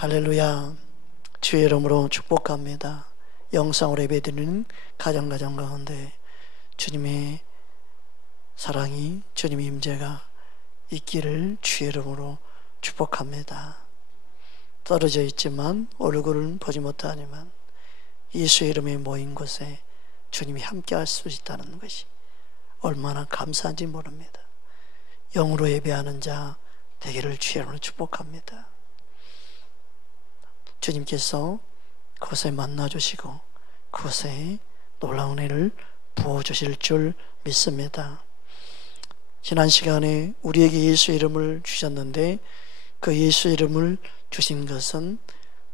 할렐루야. 주의 이름으로 축복합니다. 영상으로 예배드리는 가정 가운데 주님의 사랑이, 주님의 임재가 있기를 주의 이름으로 축복합니다. 떨어져 있지만 얼굴은 보지 못하지만 예수의 이름에 모인 곳에 주님이 함께 할 수 있다는 것이 얼마나 감사한지 모릅니다. 영으로 예배하는 자 되기를 주의 이름으로 축복합니다. 주님께서 그곳에 만나주시고 그곳에 놀라운 은혜를 부어주실 줄 믿습니다. 지난 시간에 우리에게 예수 이름을 주셨는데 그 예수 이름을 주신 것은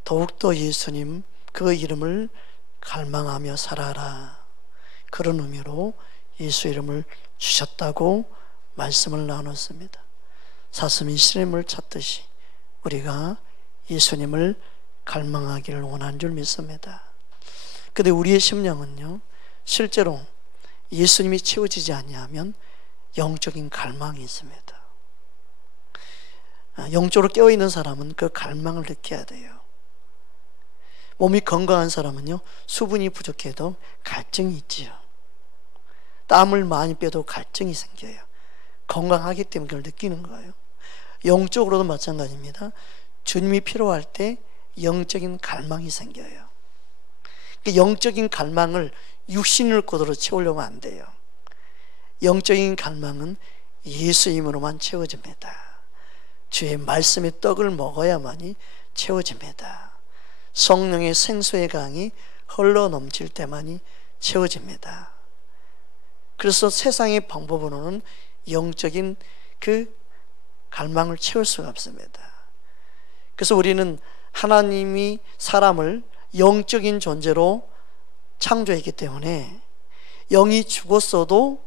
더욱더 예수님 그 이름을 갈망하며 살아라, 그런 의미로 예수 이름을 주셨다고 말씀을 나눴습니다. 사슴이 시냇물을 찾듯이 우리가 예수님을 갈망하기를 원하는 줄 믿습니다. 그런데 우리의 심령은요, 실제로 예수님이 채워지지 아니하면 영적인 갈망이 있습니다. 영적으로 깨어있는 사람은 그 갈망을 느껴야 돼요. 몸이 건강한 사람은요, 수분이 부족해도 갈증이 있지요. 땀을 많이 빼도 갈증이 생겨요. 건강하기 때문에 그걸 느끼는 거예요. 영적으로도 마찬가지입니다. 주님이 필요할 때 영적인 갈망이 생겨요. 영적인 갈망을 육신을 거두로 채우려면 안 돼요. 영적인 갈망은 예수 이름으로만 채워집니다. 주의 말씀의 떡을 먹어야만이 채워집니다. 성령의 생수의 강이 흘러 넘칠 때만이 채워집니다. 그래서 세상의 방법으로는 영적인 그 갈망을 채울 수가 없습니다. 그래서 우리는 하나님이 사람을 영적인 존재로 창조했기 때문에 영이 죽었어도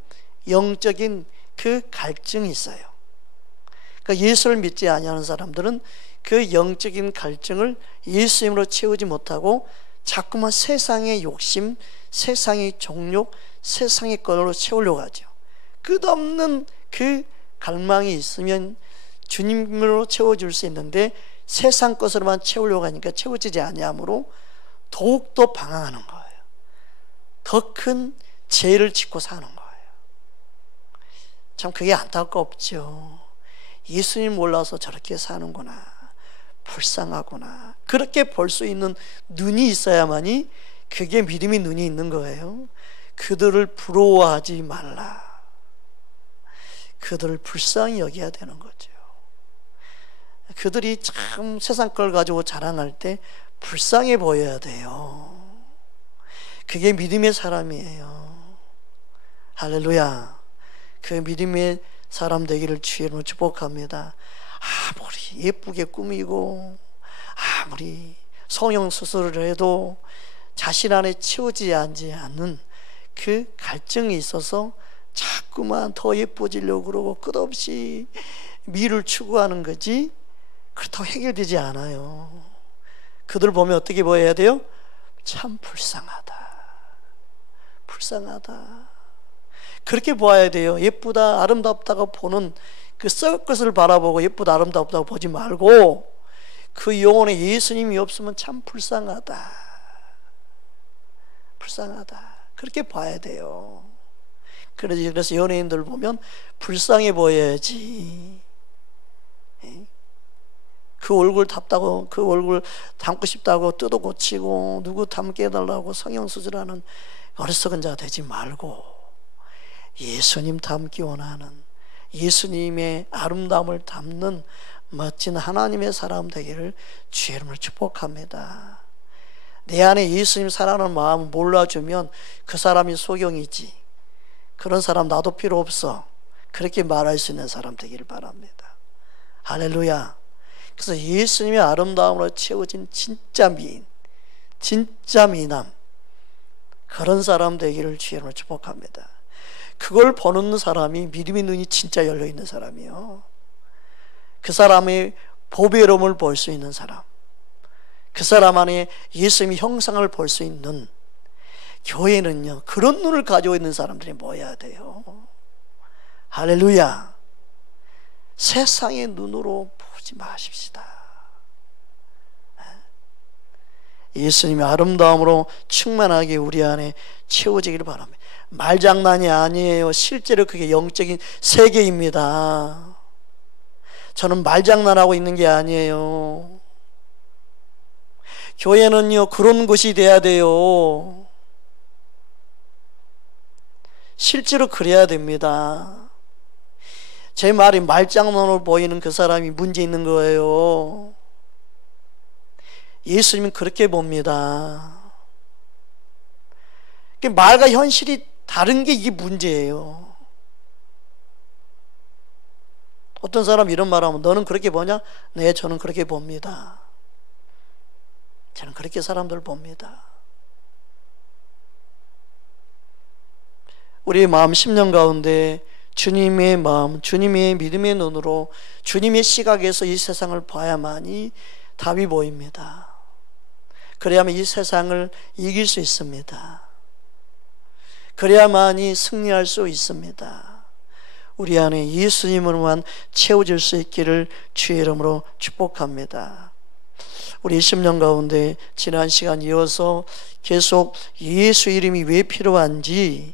영적인 그 갈증이 있어요. 그러니까 예수를 믿지 아니하는 사람들은 그 영적인 갈증을 예수님으로 채우지 못하고 자꾸만 세상의 욕심, 세상의 종욕, 세상의 것으로 채우려고 하죠. 끝없는 그 갈망이 있으면 주님으로 채워줄 수 있는데 세상 것으로만 채우려고 하니까 채워지지 아니하므로 더욱더 방황하는 거예요. 더 큰 죄를 짓고 사는 거예요. 참 그게 안타깝죠. 예수님 몰라서 저렇게 사는구나, 불쌍하구나, 그렇게 볼 수 있는 눈이 있어야만이 그게 믿음의 눈이 있는 거예요. 그들을 부러워하지 말라. 그들을 불쌍히 여겨야 되는 거죠. 그들이 참 세상 걸 가지고 자랑할 때 불쌍해 보여야 돼요. 그게 믿음의 사람이에요. 할렐루야. 그 믿음의 사람 되기를 주의 이름으로 축복합니다. 아무리 예쁘게 꾸미고 아무리 성형 수술을 해도 자신 안에 채워지지 않는 그 갈증이 있어서 자꾸만 더 예뻐지려고 그러고 끝없이 미를 추구하는 거지 그렇다고 해결되지 않아요. 그들 보면 어떻게 보여야 돼요? 참 불쌍하다, 불쌍하다, 그렇게 보아야 돼요. 예쁘다, 아름답다고 보는 그 썩을 것을 바라보고 예쁘다, 아름답다고 보지 말고 그 영혼에 예수님이 없으면 참 불쌍하다, 불쌍하다, 그렇게 봐야 돼요. 그래서 연예인들 보면 불쌍해 보여야지. 그 얼굴 답다고, 그 얼굴 닮고 싶다고 뜯어 고치고 누구 닮게 해달라고 성형수술하는 어리석은 자 되지 말고 예수님 닮기 원하는, 예수님의 아름다움을 담는 멋진 하나님의 사람 되기를 주의 이름으로 축복합니다. 내 안에 예수님 사랑하는 마음을 몰라주면 그 사람이 소경이지, 그런 사람 나도 필요 없어, 그렇게 말할 수 있는 사람 되기를 바랍니다. 할렐루야. 그래서 예수님의 아름다움으로 채워진 진짜 미인, 진짜 미남, 그런 사람 되기를 주의 이름으로 축복합니다. 그걸 보는 사람이 믿음의 눈이 진짜 열려있는 사람이요. 그 사람의 보배의 이름을 볼 수 있는 사람, 그 사람 안에 예수님의 형상을 볼 수 있는, 교회는요 그런 눈을 가지고 있는 사람들이 모여야 돼요. 할렐루야. 세상의 눈으로 보지 마십시다. 예수님의 아름다움으로 충만하게 우리 안에 채워지기를 바랍니다. 말장난이 아니에요. 실제로 그게 영적인 세계입니다. 저는 말장난하고 있는 게 아니에요. 교회는요, 그런 곳이 돼야 돼요. 실제로 그래야 됩니다. 제 말이 말장난으로 보이는 그 사람이 문제 있는 거예요. 예수님은 그렇게 봅니다. 말과 현실이 다른 게 이게 문제예요. 어떤 사람 이런 말하면 너는 그렇게 보냐? 네, 저는 그렇게 봅니다. 저는 그렇게 사람들 봅니다. 우리의 마음 10년 가운데 주님의 마음, 주님의 믿음의 눈으로 주님의 시각에서 이 세상을 봐야만이 답이 보입니다. 그래야만 이 세상을 이길 수 있습니다. 그래야만이 승리할 수 있습니다. 우리 안에 예수님으로만 채워질 수 있기를 주의 이름으로 축복합니다. 우리 10년 가운데 지난 시간 이어서 계속 예수 이름이 왜 필요한지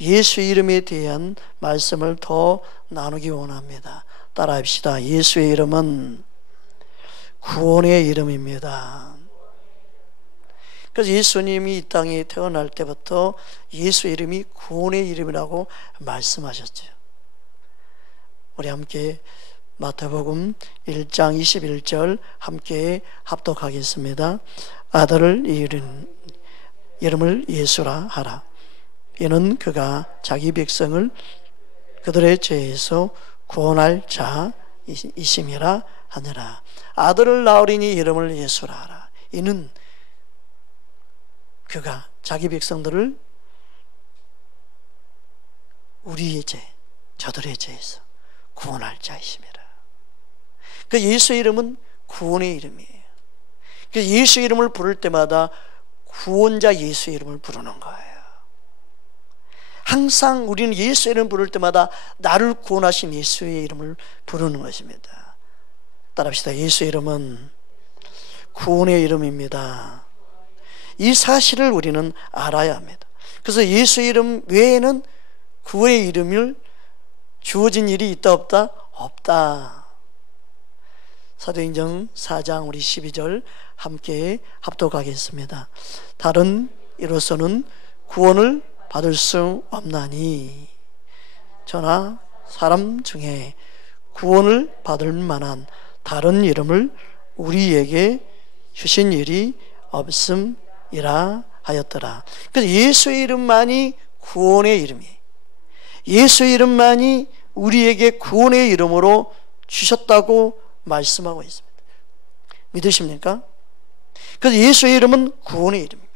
예수 이름에 대한 말씀을 더 나누기 원합니다. 따라합시다. 예수의 이름은 구원의 이름입니다. 그래서 예수님이 이 땅에 태어날 때부터 예수 이름이 구원의 이름이라고 말씀하셨죠. 우리 함께 마태복음 1장 21절 함께 합독하겠습니다. 아들을 이름을 예수라 하라. 이는 그가 자기 백성을 그들의 죄에서 구원할 자이심이라 하느라. 아들을 낳으리니 이름을 예수라 하라. 이는 그가 자기 백성들을 우리의 죄, 저들의 죄에서 구원할 자이심이라. 그 예수의 이름은 구원의 이름이에요. 그 예수 이름을 부를 때마다 구원자 예수의 이름을 부르는 거예요. 항상 우리는 예수의 이름을 부를 때마다 나를 구원하신 예수의 이름을 부르는 것입니다. 따라합시다. 예수의 이름은 구원의 이름입니다. 이 사실을 우리는 알아야 합니다. 그래서 예수의 이름 외에는 구원의 이름을 주어진 일이 있다 없다? 없다. 사도행전 4장 우리 12절 함께 합독하겠습니다. 다른 이로서는 구원을 받을 수 없나니 저나 사람 중에 구원을 받을 만한 다른 이름을 우리에게 주신 일이 없음이라 하였더라. 그래서 예수의 이름만이 구원의 이름이에요. 예수의 이름만이 우리에게 구원의 이름으로 주셨다고 말씀하고 있습니다. 믿으십니까? 그래서 예수의 이름은 구원의 이름입니다.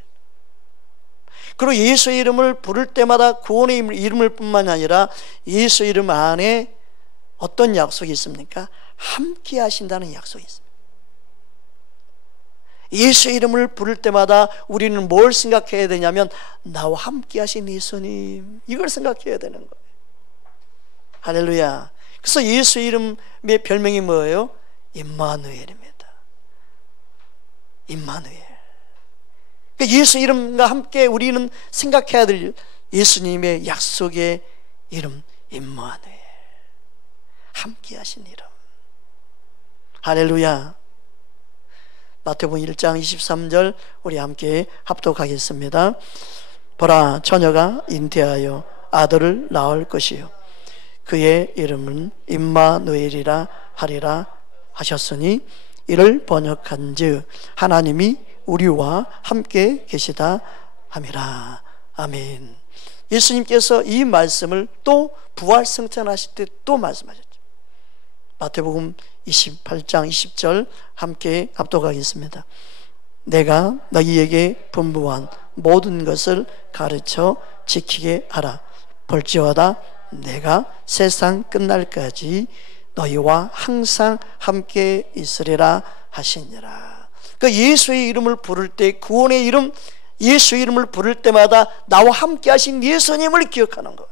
그리고 예수의 이름을 부를 때마다 구원의 이름을 뿐만 아니라 예수 이름 안에 어떤 약속이 있습니까? 함께 하신다는 약속이 있습니다. 예수의 이름을 부를 때마다 우리는 뭘 생각해야 되냐면 나와 함께 하신 예수님, 이걸 생각해야 되는 거예요. 할렐루야. 그래서 예수 이름의 별명이 뭐예요? 임마누엘입니다. 임마누엘. 예수 이름과 함께 우리는 생각해야 될 예수님의 약속의 이름 임마누엘, 함께 하신 이름. 할렐루야. 마태복음 1장 23절 우리 함께 합독하겠습니다. 보라, 처녀가 잉태하여 아들을 낳을 것이요 그의 이름은 임마누엘이라 하리라 하셨으니 이를 번역한즉 하나님이 우리와 함께 계시다 함이라. 아멘. 예수님께서 이 말씀을 또 부활 승천하실 때 또 말씀하셨죠. 마태복음 28장 20절 함께 합독하겠습니다. 내가 너희에게 분부한 모든 것을 가르쳐 지키게 하라. 볼지어다 내가 세상 끝날까지 너희와 항상 함께 있으리라 하시니라. 그 예수의 이름을 부를 때, 구원의 이름 예수의 이름을 부를 때마다 나와 함께 하신 예수님을 기억하는 거예요.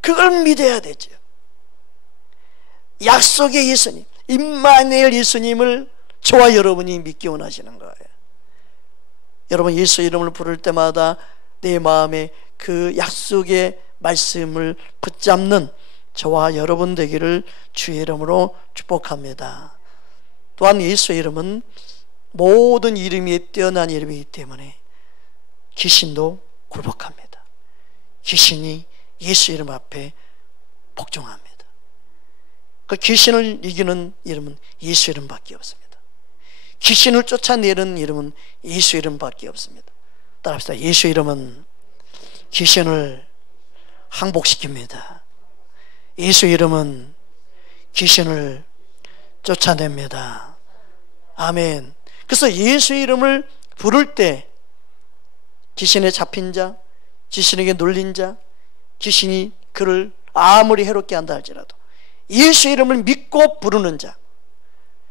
그걸 믿어야 되죠. 약속의 예수님, 임마누엘 예수님을 저와 여러분이 믿기 원하시는 거예요. 여러분 예수 이름을 부를 때마다 내 마음에 그 약속의 말씀을 붙잡는 저와 여러분 되기를 주의 이름으로 축복합니다. 또한 예수의 이름은 모든 이름이 뛰어난 이름이기 때문에 귀신도 굴복합니다. 귀신이 예수 이름 앞에 복종합니다. 그 귀신을 이기는 이름은 예수 이름밖에 없습니다. 귀신을 쫓아내는 이름은 예수 이름밖에 없습니다. 따라합시다. 예수 이름은 귀신을 항복시킵니다. 예수 이름은 귀신을 쫓아냅니다. 아멘. 그래서 예수 이름을 부를 때 귀신에 잡힌 자, 귀신에게 눌린 자, 귀신이 그를 아무리 해롭게 한다 할지라도 예수 이름을 믿고 부르는 자,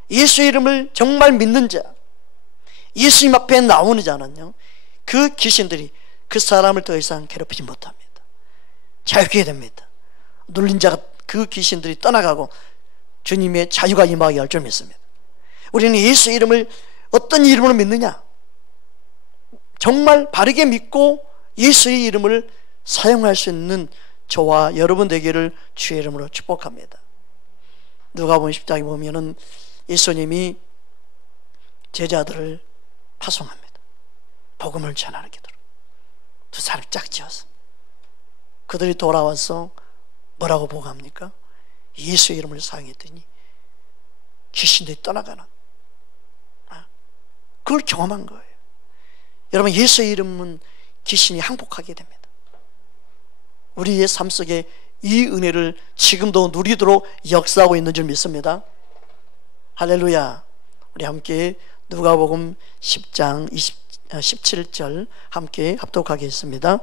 예수 이름을 정말 믿는 자, 예수님 앞에 나오는 자는요, 그 귀신들이 그 사람을 더 이상 괴롭히지 못합니다. 자유케 됩니다. 눌린 자가, 그 귀신들이 떠나가고 주님의 자유가 임하게 할 줄 믿습니다. 우리는 예수 이름을 어떤 이름으로 믿느냐? 정말 바르게 믿고 예수의 이름을 사용할 수 있는 저와 여러분 되기를 주의 이름으로 축복합니다. 누가복음 10장에 보면은 예수님이 제자들을 파송합니다. 복음을 전하는 기도로 두 사람이 짝지어서 그들이 돌아와서 뭐라고 보고합니까? 예수의 이름을 사용했더니 귀신들이 떠나가는, 그걸 경험한 거예요. 여러분 예수의 이름은 귀신이 항복하게 됩니다. 우리의 삶 속에 이 은혜를 지금도 누리도록 역사하고 있는 줄 믿습니다. 할렐루야. 우리 함께 누가복음 10장 17절 함께 합독하겠습니다.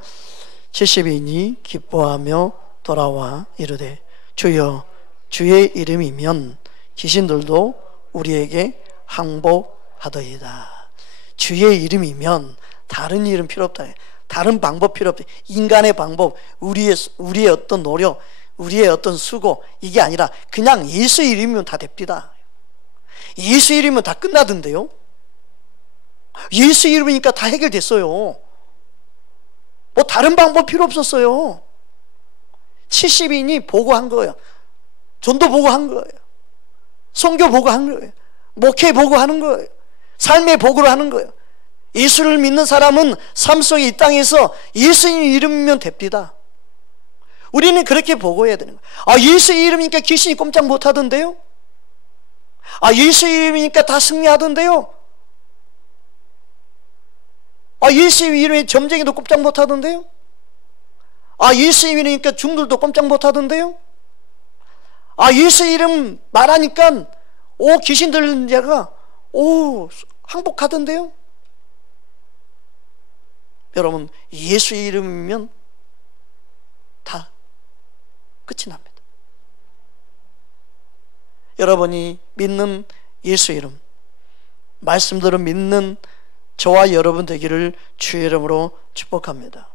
70인이 기뻐하며 돌아와 이르되 주여 주의 이름이면 귀신들도 우리에게 항복하더이다. 주의 이름이면 다른 이름 필요 없다. 다른 방법 필요 없다. 인간의 방법, 우리의 어떤 노력, 우리의 어떤 수고, 이게 아니라 그냥 예수 이름이면 다 됩니다. 예수 이름이면 다 끝나던데요. 예수 이름이니까 다 해결됐어요. 뭐 다른 방법 필요 없었어요. 70인이 보고한 거예요. 전도 보고한 거예요. 선교 보고한 거예요. 목회 보고하는 거예요. 삶의 보고를 하는 거예요. 예수를 믿는 사람은 삶 속에 이 땅에서 예수님 이름이면 됩니다. 우리는 그렇게 보고해야 되는 거예요. 아, 예수 이름이니까 귀신이 꼼짝 못 하던데요? 아, 예수 이름이니까 다 승리하던데요? 아, 예수 이름에 점쟁이도 꼼짝 못 하던데요? 아, 예수 이름이니까 중들도 꼼짝 못 하던데요? 아, 예수 이름 말하니까 귀신 들린 자가 항복하던데요? 여러분, 예수 이름이면 다 끝이 납니다. 여러분이 믿는 예수 이름, 말씀대로 믿는 저와 여러분 되기를 주의 이름으로 축복합니다.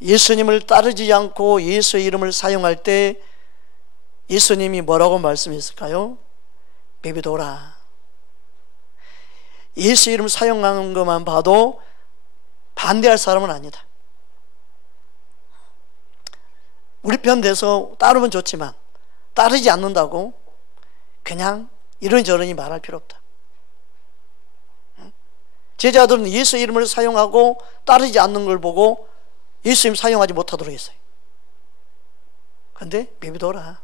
예수님을 따르지 않고 예수의 이름을 사용할 때 예수님이 뭐라고 말씀했을까요? 비비도라. 예수 이름 사용하는 것만 봐도 반대할 사람은 아니다. 우리 편 돼서 따르면 좋지만 따르지 않는다고 그냥 이런저런이 말할 필요 없다. 제자들은 예수 이름을 사용하고 따르지 않는 걸 보고 예수 이름 사용하지 못하도록 했어요. 그런데 비비도라.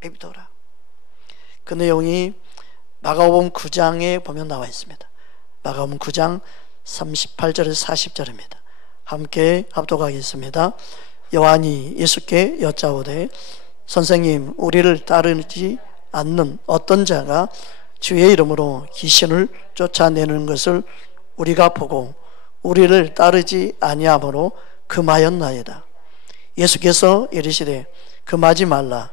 비비도라. 그 내용이 마가복음 9장에 보면 나와 있습니다. 마가복음 9장 38절에서 40절입니다. 함께 합독하겠습니다. 요한이 예수께 여짜오되 선생님, 우리를 따르지 않는 어떤 자가 주의 이름으로 귀신을 쫓아내는 것을 우리가 보고 우리를 따르지 아니하므로 금하였나이다. 예수께서 이르시되 금하지 말라.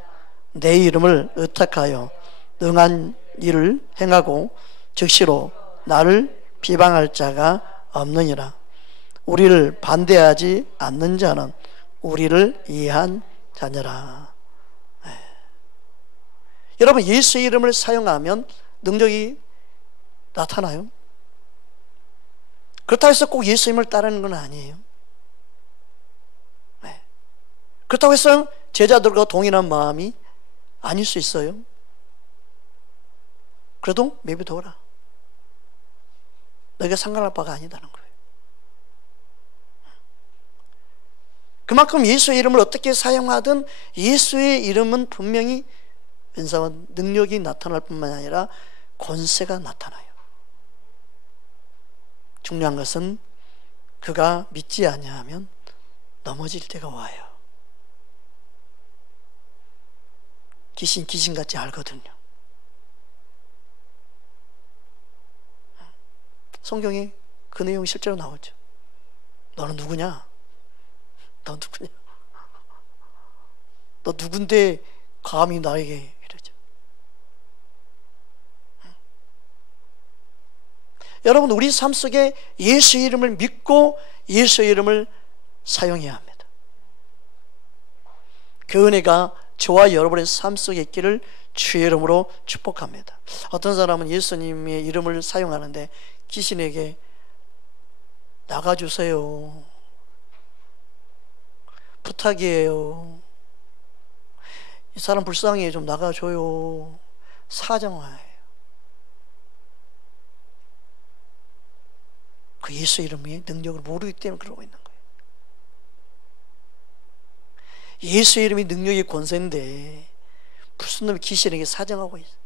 내 이름을 의탁하여 능한 일을 행하고 즉시로 나를 비방할 자가 없느니라. 우리를 반대하지 않는 자는 우리를 이해한 자녀라. 여러분, 예수의 이름을 사용하면 능력이 나타나요? 그렇다고 해서 꼭 예수님을 따르는 건 아니에요. 네. 그렇다고 해서 제자들과 동일한 마음이 아닐 수 있어요. 그래도 내비둬라. 너희가 상관할 바가 아니다는 거예요. 그만큼 예수의 이름을 어떻게 사용하든 예수의 이름은 분명히 은사와 능력이 나타날 뿐만 아니라 권세가 나타나요. 중요한 것은 그가 믿지 아니하면 넘어질 때가 와요. 귀신같이 알거든요. 성경에 그 내용이 실제로 나오죠. 너는 누구냐? 너 누구냐? 너 누군데 감히 나에게 이러죠. 여러분, 우리 삶 속에 예수의 이름을 믿고 예수의 이름을 사용해야 합니다. 그 은혜가 저와 여러분의 삶 속에 있기를 주의 이름으로 축복합니다. 어떤 사람은 예수님의 이름을 사용하는데 귀신에게 나가주세요, 부탁이에요, 이 사람 불쌍해, 좀 나가줘요, 사정화예요. 그 예수 이름의 능력을 모르기 때문에 그러고 있는 거예요. 예수 이름이 능력의 권세인데 무슨 놈이 귀신에게 사정하고 있어요.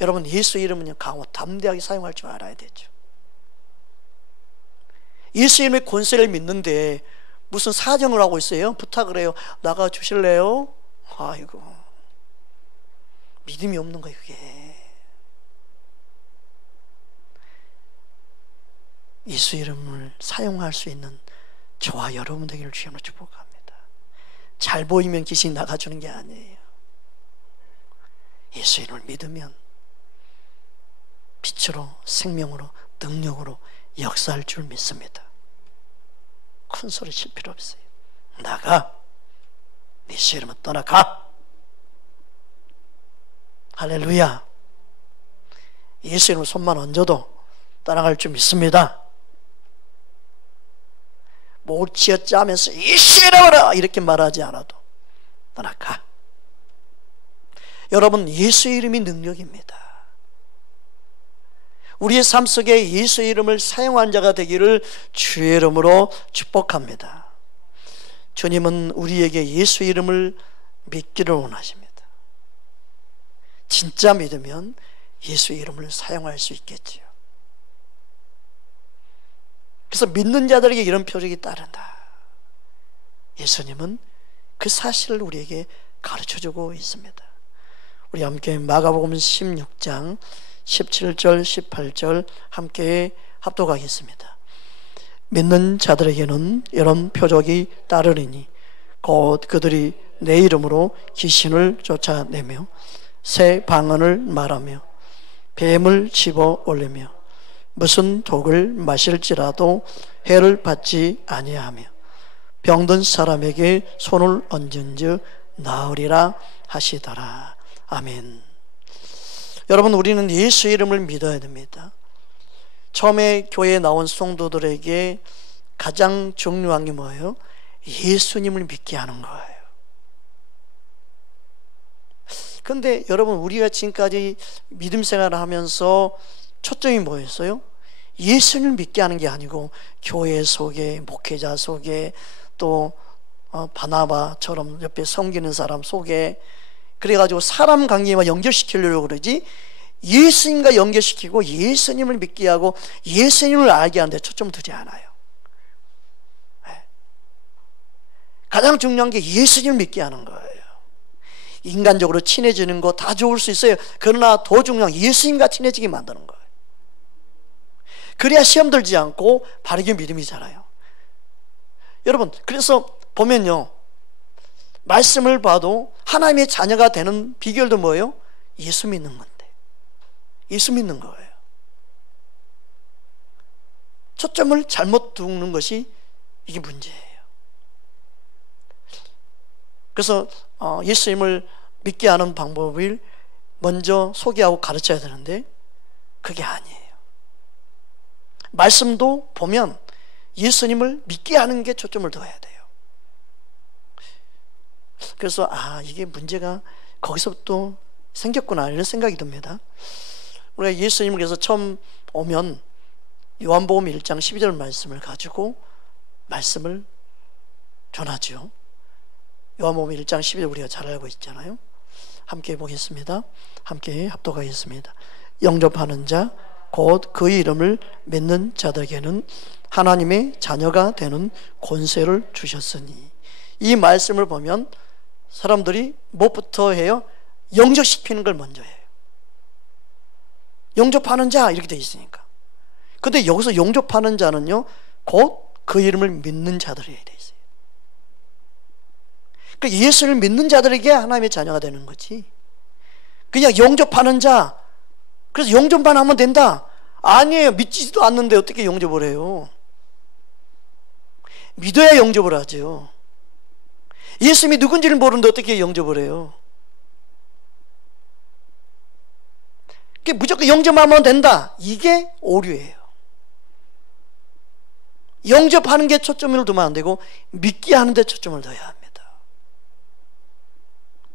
여러분, 예수 이름은요, 강하고 담대하게 사용할 줄 알아야 되죠. 예수 이름의 권세를 믿는데 무슨 사정을 하고 있어요? 부탁을 해요. 나가 주실래요? 아이고, 믿음이 없는 거예요, 그게. 예수 이름을 사용할 수 있는 저와 여러분 되기를 주님으로 축복합니다. 잘 보이면 귀신이 나가주는 게 아니에요. 예수 이름을 믿으면 빛으로, 생명으로, 능력으로 역사할 줄 믿습니다. 큰 소리 칠 필요 없어요. 나가, 예수 이름은 떠나가. 할렐루야. 예수 이름을 손만 얹어도 떠나갈 줄 믿습니다. 뭘 쥐어짜면서 예수 이름으로 이렇게 말하지 않아도 떠나가. 여러분, 예수 이름이 능력입니다. 우리의 삶 속에 예수 이름을 사용한 자가 되기를 주의 이름으로 축복합니다. 주님은 우리에게 예수 이름을 믿기를 원하십니다. 진짜 믿으면 예수 이름을 사용할 수 있겠지요. 그래서 믿는 자들에게 이런 표적이 따른다. 예수님은 그 사실을 우리에게 가르쳐주고 있습니다. 우리 함께 마가복음 16장 17절 18절 함께 합독하겠습니다. 믿는 자들에게는 이런 표적이 따르리니 곧 그들이 내 이름으로 귀신을 쫓아내며 새 방언을 말하며 뱀을 집어 올리며 무슨 독을 마실지라도 해를 받지 아니하며 병든 사람에게 손을 얹은즉 나으리라 하시더라. 아멘. 여러분, 우리는 예수 이름을 믿어야 됩니다. 처음에 교회에 나온 성도들에게 가장 중요한 게 뭐예요? 예수님을 믿게 하는 거예요. 그런데 여러분, 우리가 지금까지 믿음 생활을 하면서 초점이 뭐였어요? 예수님을 믿게 하는 게 아니고 교회 속에, 목회자 속에, 또 바나바처럼 옆에 섬기는 사람 속에, 그래가지고 사람 관계만 연결시키려고 그러지 예수님과 연결시키고 예수님을 믿게 하고 예수님을 알게 하는데 초점을 두지 않아요. 가장 중요한 게 예수님을 믿게 하는 거예요. 인간적으로 친해지는 거 다 좋을 수 있어요. 그러나 더 중요한 예수님과 친해지게 만드는 거예요. 그래야 시험 들지 않고 바르게 믿음이 자라요. 여러분, 그래서 보면요, 말씀을 봐도 하나님의 자녀가 되는 비결도 뭐예요? 예수 믿는 건데, 예수 믿는 거예요. 초점을 잘못 두는 것이 이게 문제예요. 그래서 예수님을 믿게 하는 방법을 먼저 소개하고 가르쳐야 되는데 그게 아니에요. 말씀도 보면 예수님을 믿게 하는 게 초점을 둬야 돼요. 그래서 이게 문제가 거기서부터 생겼구나 이런 생각이 듭니다. 우리가 예수님을 그래서 처음 오면 요한복음 1장 12절 말씀을 가지고 말씀을 전하죠. 요한복음 1장 12절 우리가 잘 알고 있잖아요. 함께 보겠습니다. 함께 합독하겠습니다. 영접하는 자 곧 그의 이름을 믿는 자들에게는 하나님의 자녀가 되는 권세를 주셨으니. 이 말씀을 보면 사람들이 무엇부터 해요? 영접시키는 걸 먼저 해요. 영접하는 자 이렇게 되어 있으니까. 근데 여기서 영접하는 자는요 곧 그 이름을 믿는 자들이어야 되어 있어요. 그러니까 예수를 믿는 자들에게 하나님의 자녀가 되는 거지. 그냥 영접하는 자, 그래서 영접만 하면 된다? 아니에요. 믿지도 않는데 어떻게 영접을 해요? 믿어야 영접을 하죠. 예수님이 누군지를 모르는데 어떻게 영접을 해요? 무조건 영접하면 된다. 이게 오류예요. 영접하는 게 초점을 두면 안 되고 믿게 하는 데 초점을 둬야 합니다.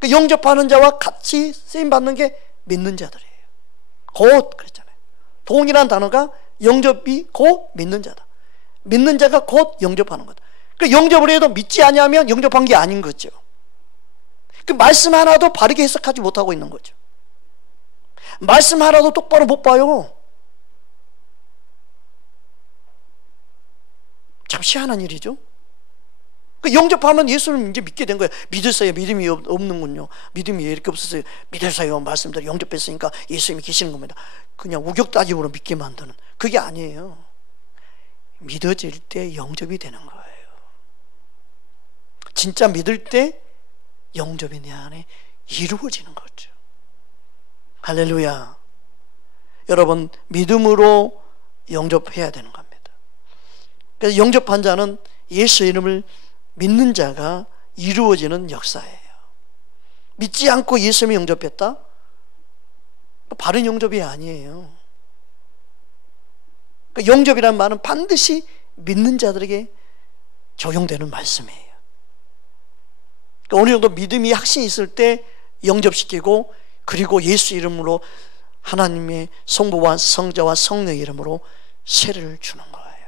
영접하는 자와 같이 쓰임받는 게 믿는 자들이에요. 곧 그랬잖아요. 동이라는 단어가 영접이 곧 믿는 자다. 믿는 자가 곧 영접하는 거다. 영접을 해도 믿지 아니하면 영접한 게 아닌 거죠. 말씀 하나도 바르게 해석하지 못하고 있는 거죠. 말씀 하나도 똑바로 못 봐요. 참 희한한 일이죠. 영접하면 예수를 이제 믿게 된 거예요. 믿으세요. 믿음이 없는군요. 믿음이 왜 이렇게 없었어요? 믿으세요. 말씀대로 영접했으니까 예수님이 계시는 겁니다. 그냥 우격다짐으로 믿게 만드는, 그게 아니에요. 믿어질 때 영접이 되는 거예요. 진짜 믿을 때 영접이 내 안에 이루어지는 거죠. 할렐루야. 여러분, 믿음으로 영접해야 되는 겁니다. 그래서 영접한 자는 예수 이름을 믿는 자가 이루어지는 역사예요. 믿지 않고 예수님을 영접했다? 바른 영접이 아니에요. 영접이라는 말은 반드시 믿는 자들에게 적용되는 말씀이에요. 어느 정도 믿음이 확신이 있을 때 영접시키고, 그리고 예수 이름으로 하나님의 성부와 성자와 성령의 이름으로 세례를 주는 거예요.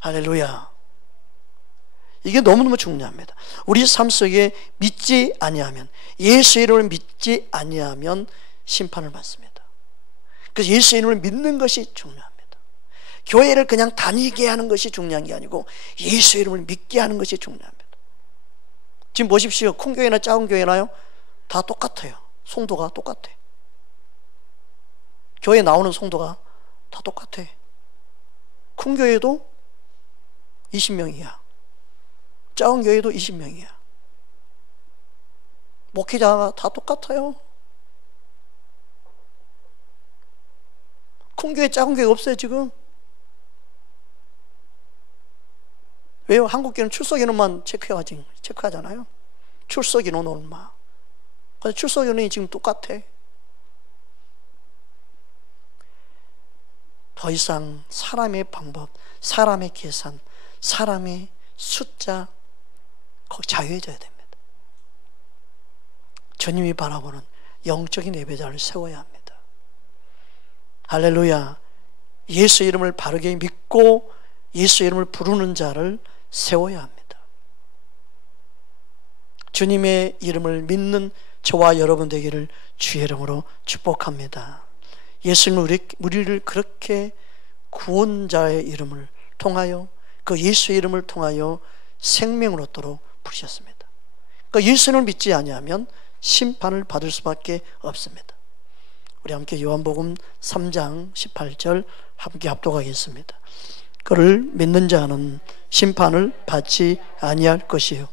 할렐루야. 이게 너무너무 중요합니다. 우리 삶 속에 믿지 아니하면, 예수 이름을 믿지 아니하면 심판을 받습니다. 그래서 예수 이름을 믿는 것이 중요합니다. 교회를 그냥 다니게 하는 것이 중요한 게 아니고 예수 이름을 믿게 하는 것이 중요합니다. 지금 보십시오. 큰 교회나 작은 교회나요? 다 똑같아요. 성도가 똑같아. 교회에 나오는 성도가 다 똑같아. 큰 교회도 20명이야. 작은 교회도 20명이야. 목회자가 다 똑같아요. 큰 교회, 작은 교회 없어요, 지금. 왜요? 한국 교회는 출석 인원만 체크하잖아요. 출석 인원 얼마. 근데 출석 인원이 지금 똑같아. 더 이상 사람의 방법, 사람의 계산, 사람의 숫자, 거기 자유해져야 됩니다. 주님이 바라보는 영적인 예배자를 세워야 합니다. 할렐루야. 예수 이름을 바르게 믿고 예수 이름을 부르는 자를 세워야 합니다. 주님의 이름을 믿는 저와 여러분 되기를 주의 이름으로 축복합니다. 예수님은 우리를 그렇게 구원자의 이름을 통하여, 그 예수의 이름을 통하여 생명을 얻도록 부르셨습니다. 그러니까 예수를 믿지 아니하면 심판을 받을 수밖에 없습니다. 우리 함께 요한복음 3장 18절 함께 합독하겠습니다. 그를 믿는 자는 심판을 받지 아니할 것이요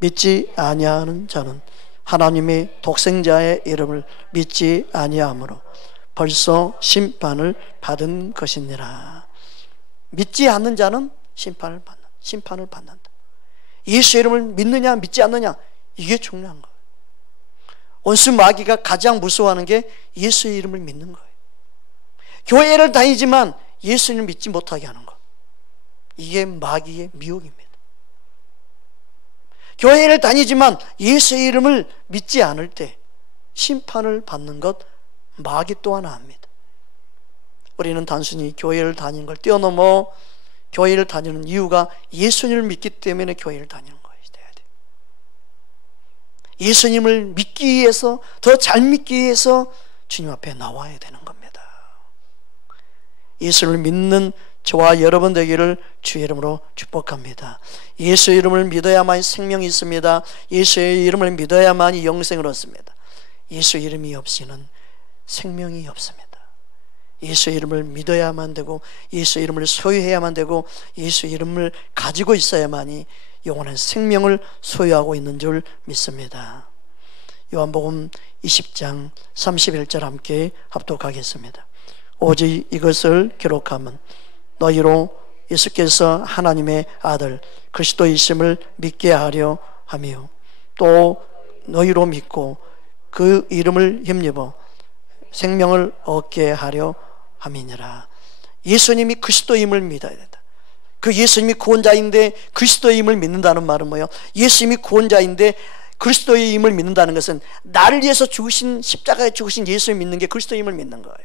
믿지 아니하는 자는 하나님의 독생자의 이름을 믿지 아니하므로 벌써 심판을 받은 것이니라. 믿지 않는 자는 심판을 받는다. 예수의 이름을 믿느냐 믿지 않느냐, 이게 중요한 거예요. 원수 마귀가 가장 무서워하는 게 예수의 이름을 믿는 거예요. 교회를 다니지만 예수님을 믿지 못하게 하는 것, 이게 마귀의 미혹입니다. 교회를 다니지만 예수의 이름을 믿지 않을 때 심판을 받는 것 마귀 또한 압니다. 우리는 단순히 교회를 다니는 걸 뛰어넘어 교회를 다니는 이유가 예수님을 믿기 때문에 교회를 다니는 거예요. 예수님을 믿기 위해서, 더 잘 믿기 위해서 주님 앞에 나와야 되는 겁니다. 예수를 믿는 저와 여러분 되기를 주의 이름으로 축복합니다. 예수의 이름을 믿어야만 생명이 있습니다. 예수의 이름을 믿어야만 영생을 얻습니다. 예수 이름이 없이는 생명이 없습니다. 예수의 이름을 믿어야만 되고, 예수의 이름을 소유해야만 되고, 예수의 이름을 가지고 있어야만이 영원한 생명을 소유하고 있는 줄 믿습니다. 요한복음 20장 31절 함께 합독하겠습니다. 오직 이것을 기록하면 너희로 예수께서 하나님의 아들 그리스도이심을 믿게 하려 하며, 또 너희로 믿고 그 이름을 힘입어 생명을 얻게 하려 함이니라. 예수님이 그리스도임을 믿어야 된다. 그 예수님이 구원자인데 그리스도임을 믿는다는 말은 뭐예요? 예수님이 구원자인데 그리스도의 임을 믿는다는 것은 나를 위해서 죽으신, 십자가에 죽으신 예수를 믿는 게 그리스도임을 믿는 거예요.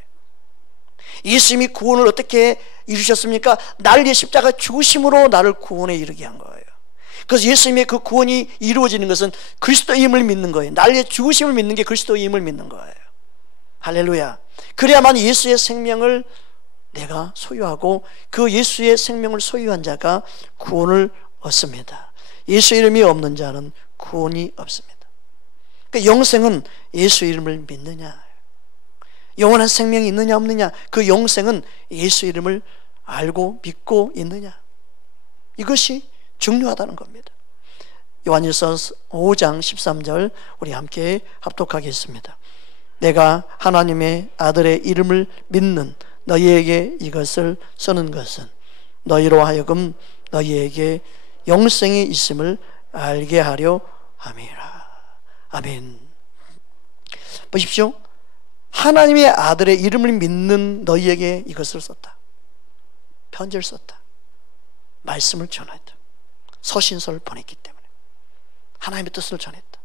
예수님이 구원을 어떻게 이루셨습니까? 나를 위해 십자가 죽으심으로 나를 구원에 이르게 한 거예요. 그래서 예수님의 그 구원이 이루어지는 것은 그리스도임을 믿는 거예요. 나를 위해 죽으심을 믿는 게 그리스도임을 믿는 거예요. 할렐루야. 그래야만 예수의 생명을 내가 소유하고 그 예수의 생명을 소유한 자가 구원을 얻습니다. 예수 이름이 없는 자는 구원이 없습니다. 그러니까 영생은 예수 이름을 믿느냐, 영원한 생명이 있느냐 없느냐, 그 영생은 예수 이름을 알고 믿고 있느냐, 이것이 중요하다는 겁니다. 요한일서 5장 13절 우리 함께 합독하겠습니다. 내가 하나님의 아들의 이름을 믿는 너희에게 이것을 쓰는 것은 너희로 하여금 너희에게 영생이 있음을 알게 하려 함이라. 아멘. 보십시오. 하나님의 아들의 이름을 믿는 너희에게 이것을 썼다. 편지를 썼다. 말씀을 전했다. 서신서를 보냈기 때문에 하나님의 뜻을 전했다.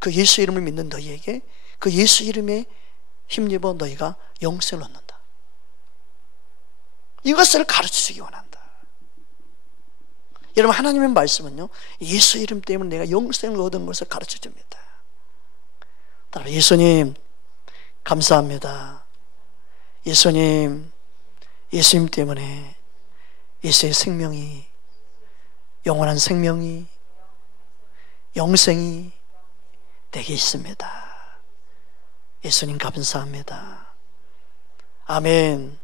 그 예수 이름을 믿는 너희에게 그 예수 이름에 힘입어 너희가 영생을 얻는다. 이것을 가르치기 원한다. 여러분, 하나님의 말씀은요, 예수 이름 때문에 내가 영생을 얻은 것을 가르쳐줍니다. 따라 예수님 감사합니다. 예수님, 예수님 때문에 예수의 생명이, 영원한 생명이, 영생이 내게 있습니다. 예수님 감사합니다. 아멘.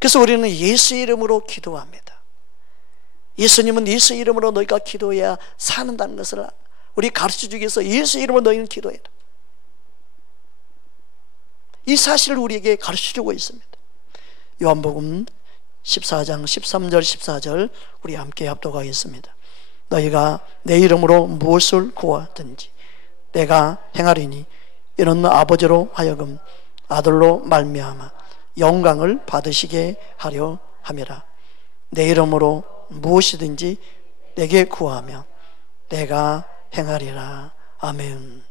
그래서 우리는 예수 이름으로 기도합니다. 예수님은 예수 이름으로 너희가 기도해야 사는다는 것을 우리 가르쳐주기 위해서 예수 이름으로 너희는 기도해라, 이 사실을 우리에게 가르쳐주고 있습니다. 요한복음 14장 13절 14절 우리 함께 합독하겠습니다. 너희가 내 이름으로 무엇을 구하든지 내가 행하리니 이는 아버지로 하여금 아들로 말미암아 영광을 받으시게 하려 함이라. 내 이름으로 무엇이든지 내게 구하면 내가 행하리라. 아멘.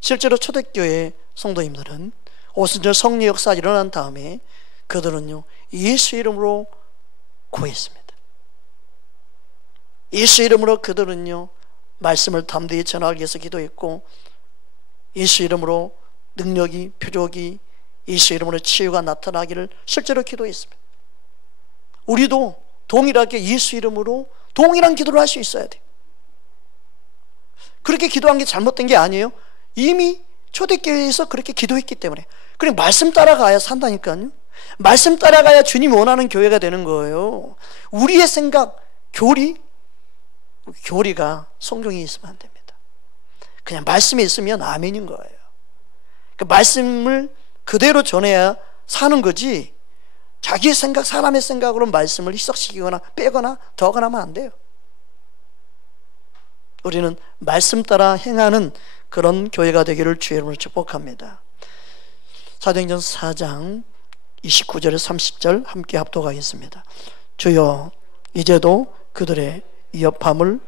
실제로 초대교회 성도님들은 오순절 성령 역사가 일어난 다음에 그들은요 예수 이름으로 구했습니다. 예수 이름으로 그들은요 말씀을 담대히 전하기 위해서 기도했고, 예수 이름으로 능력이, 표적이, 예수 이름으로 치유가 나타나기를 실제로 기도했습니다. 우리도 동일하게 예수 이름으로 동일한 기도를 할 수 있어야 돼요. 그렇게 기도한 게 잘못된 게 아니에요. 이미 초대교회에서 그렇게 기도했기 때문에. 그래, 말씀 따라가야 산다니까요. 말씀 따라가야 주님이 원하는 교회가 되는 거예요. 우리의 생각, 교리가 성경에 있으면 안 됩니다. 그냥 말씀에 있으면 아멘인 거예요. 그 말씀을 그대로 전해야 사는 거지, 자기의 생각, 사람의 생각으로 말씀을 희석시키거나 빼거나 더하거나 하면 안 돼요. 우리는 말씀 따라 행하는 그런 교회가 되기를 주의 이름으로 축복합니다. 사도행전 4장 29절에 30절 함께 합독하겠습니다. 주여 이제도 그들의 위협함을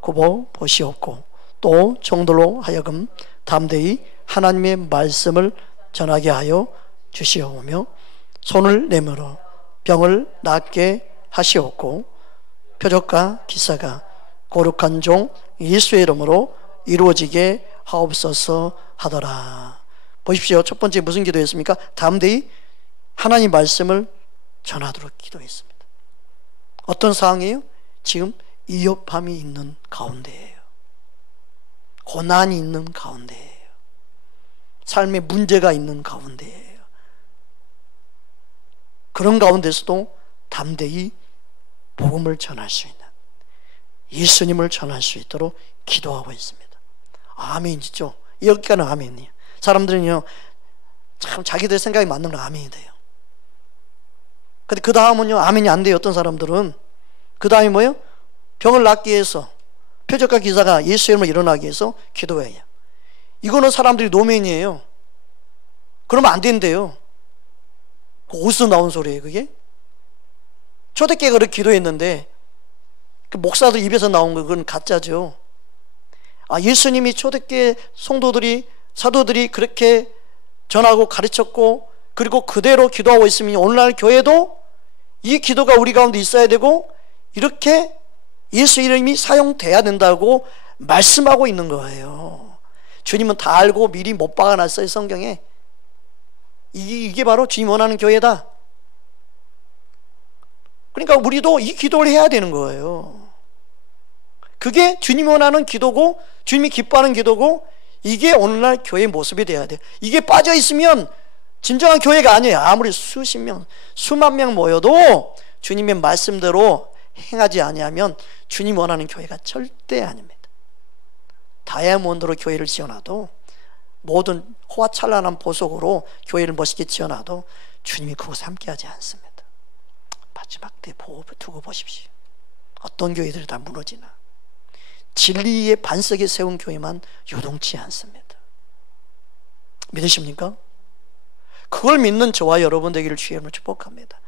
굽어 보시옵고 또 종들로 하여금 담대히 하나님의 말씀을 전하게 하여 주시오며 손을 내밀어 병을 낫게 하시옵고 표적과 기사가 거룩한 종 예수의 이름으로 이루어지게 하옵소서 하더라. 보십시오. 첫 번째 무슨 기도였습니까? 담대히 하나님 말씀을 전하도록 기도했습니다. 어떤 상황이에요? 지금 위협함이 있는 가운데예요. 고난이 있는 가운데예요. 삶에 문제가 있는 가운데예요. 그런 가운데서도 담대히 복음을 전할 수 있는, 예수님을 전할 수 있도록 기도하고 있습니다. 아멘이죠. 여기까지는 아멘이에요. 사람들은요, 참 자기들 생각이 맞는 거 아멘이 돼요. 근데 그 다음은요, 아멘이 안 돼요. 어떤 사람들은. 그 다음이 뭐예요? 병을 낫기 위해서, 표적과 기사가 예수의 이름으로 일어나기 위해서 기도해요. 이거는 사람들이 노멘이에요. 그러면 안 된대요. 어디서 나온 소리예요, 그게? 초대교회가 그렇게 기도했는데, 그 목사들 입에서 나온 거, 그건 가짜죠. 예수님이 초대교회 성도들이, 사도들이 그렇게 전하고 가르쳤고, 그리고 그대로 기도하고 있으면 오늘날 교회도 이 기도가 우리 가운데 있어야 되고, 이렇게 예수 이름이 사용돼야 된다고 말씀하고 있는 거예요. 주님은 다 알고 미리 못 박아놨어요, 성경에. 이게 바로 주님 원하는 교회다. 그러니까 우리도 이 기도를 해야 되는 거예요. 그게 주님이 원하는 기도고, 주님이 기뻐하는 기도고, 이게 오늘날 교회의 모습이 돼야 돼요. 이게 빠져 있으면 진정한 교회가 아니에요. 아무리 수십 명, 수만 명 모여도 주님의 말씀대로 행하지 아니하면 주님 원하는 교회가 절대 아닙니다. 다이아몬드로 교회를 지어놔도, 모든 호화찬란한 보석으로 교회를 멋있게 지어놔도 주님이 그곳에 함께하지 않습니다. 마지막 때 두고 보십시오. 어떤 교회들이 다 무너지나. 진리의 반석에 세운 교회만 요동치 않습니다. 믿으십니까? 그걸 믿는 저와 여러분 되기를 주의 이름으로 축복합니다.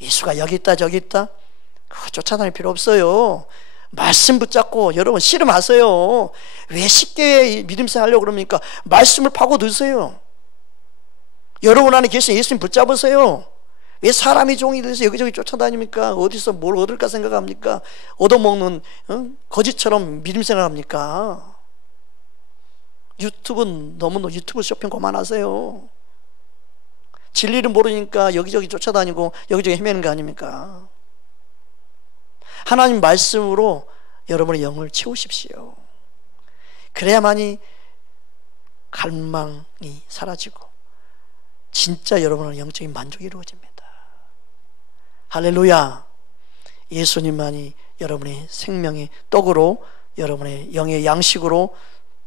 예수가 여기 있다 저기 있다 그거 쫓아다닐 필요 없어요. 말씀 붙잡고 여러분 씨름하세요. 왜 쉽게 믿음생활 하려고 그럽니까? 말씀을 파고 드세요. 여러분 안에 계신 예수님 붙잡으세요. 왜 사람이 종이 돼서 여기저기 쫓아다닙니까? 어디서 뭘 얻을까 생각합니까? 얻어먹는 거짓처럼 믿음생활 합니까? 유튜브 쇼핑 그만하세요. 진리를 모르니까 여기저기 쫓아다니고 여기저기 헤매는 거 아닙니까? 하나님 말씀으로 여러분의 영을 채우십시오. 그래야만이 갈망이 사라지고 진짜 여러분의 영적인 만족이 이루어집니다. 할렐루야. 예수님만이 여러분의 생명의 떡으로, 여러분의 영의 양식으로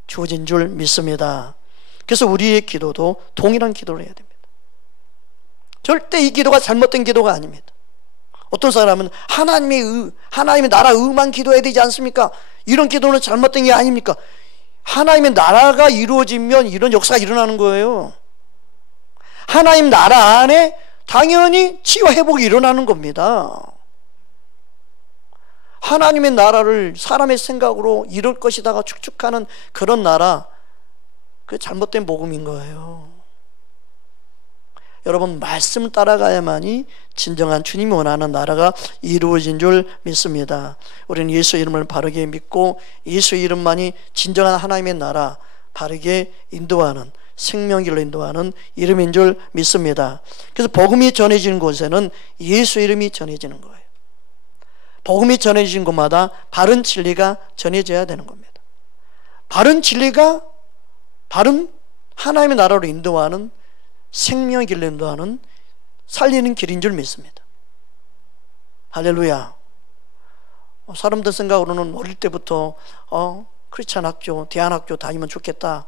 주어진 줄 믿습니다. 그래서 우리의 기도도 동일한 기도를 해야 됩니다. 절대 이 기도가 잘못된 기도가 아닙니다. 어떤 사람은 하나님의 나라 의만 기도해야 되지 않습니까? 이런 기도는 잘못된 게 아닙니까? 하나님의 나라가 이루어지면 이런 역사가 일어나는 거예요. 하나님 나라 안에 당연히 치유와 회복이 일어나는 겁니다. 하나님의 나라를 사람의 생각으로 이룰 것이다가 축축하는 그런 나라, 그게 잘못된 복음인 거예요. 여러분, 말씀을 따라가야만이 진정한 주님이 원하는 나라가 이루어진 줄 믿습니다. 우리는 예수 이름을 바르게 믿고 예수 이름만이 진정한 하나님의 나라 바르게 인도하는, 생명길로 인도하는 이름인 줄 믿습니다. 그래서 복음이 전해지는 곳에는 예수 이름이 전해지는 거예요. 복음이 전해지는 곳마다 바른 진리가 전해져야 되는 겁니다. 바른 진리가 바른 하나님의 나라로 인도하는, 생명의 길로 인도하는, 살리는 길인 줄 믿습니다. 할렐루야. 사람들 생각으로는 어릴 때부터 크리스찬 학교, 대안학교 다니면 좋겠다.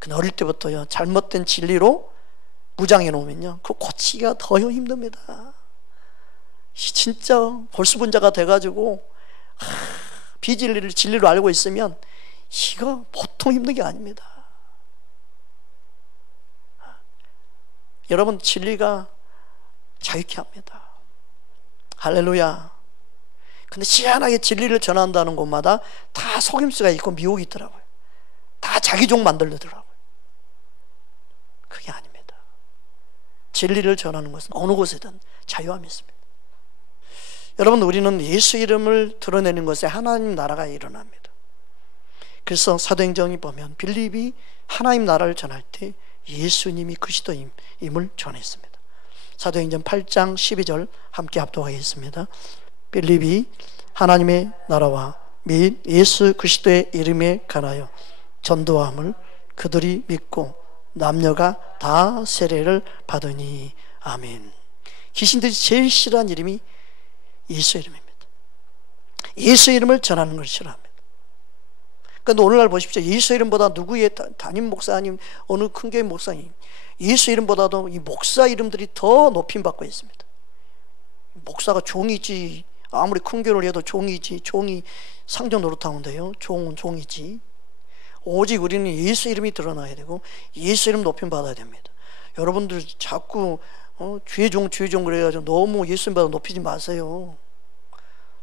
근데 어릴 때부터요, 잘못된 진리로 무장해 놓으면요, 그거 고치기가 더 힘듭니다. 진짜 골수분자가 돼가지고 비진리를 진리로 알고 있으면 이거 보통 힘든 게 아닙니다. 여러분, 진리가 자유케 합니다. 할렐루야. 근데 희한하게 진리를 전한다는 곳마다 다 속임수가 있고 미혹이 있더라고요. 다 자기 종 만들더라고요. 그게 아닙니다. 진리를 전하는 것은 어느 곳에든 자유함이 있습니다. 여러분, 우리는 예수 이름을 드러내는 것에 하나님 나라가 일어납니다. 그래서 사도행전이 보면 빌립이 하나님 나라를 전할 때 예수님이 그리스도임을 전했습니다. 사도행전 8장 12절 함께 합독하겠습니다. 빌립이 하나님의 나라와 및 예수 그리스도의 이름에 관하여 전도함을 그들이 믿고 남녀가 다 세례를 받으니. 아멘. 귀신들이 제일 싫어하는 이름이 예수 이름입니다. 예수 이름을 전하는 걸 싫어합니다. 그런데 오늘날 보십시오. 예수 이름보다 누구의 담임 목사님, 어느 큰 교회 목사님, 예수 이름보다도 이 목사 이름들이 더 높임받고 있습니다. 목사가 종이지, 아무리 큰 교회를 해도 종이지, 종이 상전 노릇하는데요, 종은 종이지. 오직 우리는 예수 이름이 드러나야 되고 예수 이름 높임받아야 됩니다. 여러분들 자꾸 주의 종 그래가지고 너무 예수님보다 높이지 마세요.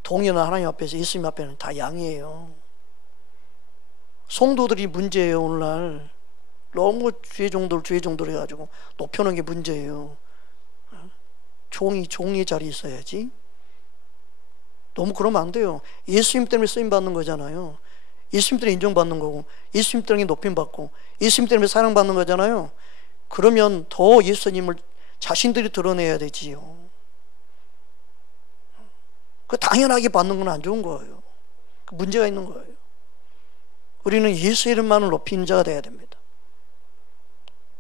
동일한 하나님 앞에서 예수님 앞에는 다 양이에요. 성도들이 문제예요. 오늘날 너무 주의 종들 해가지고 높여놓은 게 문제예요. 종이 자리에 있어야지. 너무 그러면 안 돼요. 예수님 때문에 쓰임받는 거잖아요. 예수님 때문에 인정받는 거고, 예수님 때문에 높임받고, 예수님 때문에 사랑받는 거잖아요. 그러면 더 예수님을 자신들이 드러내야 되지요. 그 당연하게 받는 건 안 좋은 거예요. 그 문제가 있는 거예요. 우리는 예수 이름만을 높이는 자가 되어야 됩니다.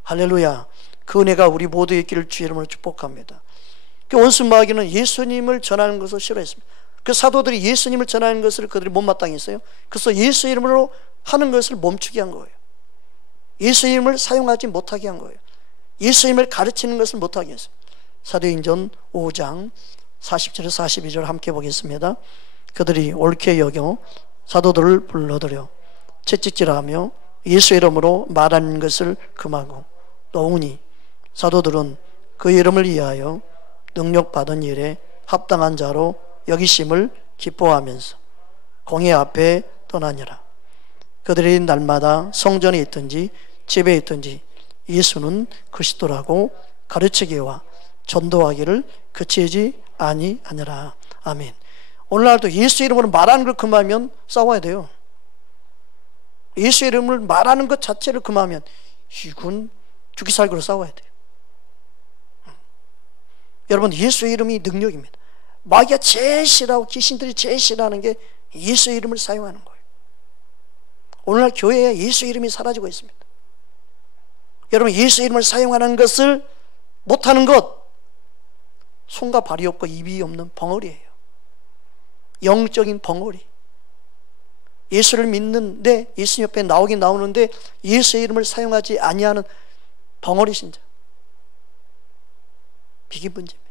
할렐루야. 그 은혜가 우리 모두의 길을 주의 이름으로 축복합니다. 원수 마귀는 예수님을 전하는 것을 싫어했습니다. 그 사도들이 예수님을 전하는 것을 그들이 못마땅했어요. 그래서 예수 이름으로 하는 것을 멈추게 한 거예요. 예수 이름을 사용하지 못하게 한 거예요. 예수 이름을 가르치는 것을 못하게 했어요. 사도행전 5장 40절에서 42절 함께 보겠습니다. 그들이 옳게 여겨 사도들을 불러들여 채찍질하며 예수 이름으로 말하는 것을 금하고 노우니 사도들은 그 이름을 위하여 능력받은 일에 합당한 자로 여기심을 기뻐하면서 공회 앞에 떠나니라. 그들이 날마다 성전에 있든지 집에 있든지 예수는 그리스도라고 가르치기와 전도하기를 그치지 아니하니라. 아멘. 오늘날도 예수 이름으로 말하는 걸 금하면 싸워야 돼요. 예수 이름을 말하는 것 자체를 금하면 이건 죽기 살기로 싸워야 돼요. 여러분, 예수 이름이 능력입니다. 마귀가 제일 싫어하고 귀신들이 제일 싫어하는 게 예수 이름을 사용하는 거예요. 오늘날 교회에 예수 이름이 사라지고 있습니다. 여러분, 예수 이름을 사용하는 것을 못하는 것, 손과 발이 없고 입이 없는 벙어리예요. 영적인 벙어리. 예수를 믿는데 예수 옆에 나오긴 나오는데 예수의 이름을 사용하지 아니하는 벙어리 신자. 이게 문제입니다.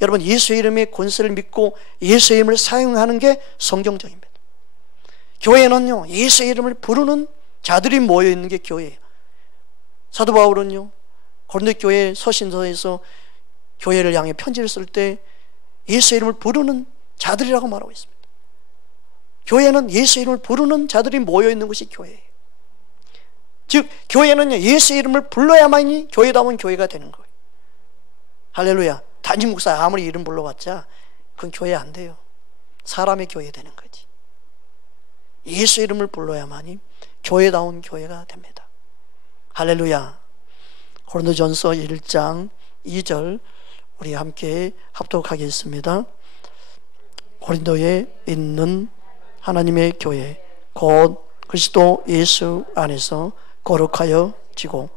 여러분, 예수의 이름의 권세를 믿고 예수의 이름을 사용하는 게 성경적입니다. 교회는요, 예수의 이름을 부르는 자들이 모여있는 게 교회예요. 사도 바울은요, 고린도 교회 서신서에서 교회를 향해 편지를 쓸 때 예수의 이름을 부르는 자들이라고 말하고 있습니다. 교회는 예수의 이름을 부르는 자들이 모여있는 것이 교회예요. 즉 교회는요, 예수의 이름을 불러야만이 교회다운 교회가 되는 거예요. 할렐루야. 담임 목사 아무리 이름 불러봤자 그건 교회 안 돼요. 사람의 교회 되는 거지. 예수 이름을 불러야만이 교회다운 교회가 됩니다. 할렐루야. 고린도전서 1장 2절 우리 함께 합독하겠습니다. 고린도에 있는 하나님의 교회 곧 그리스도 예수 안에서 거룩하여 지고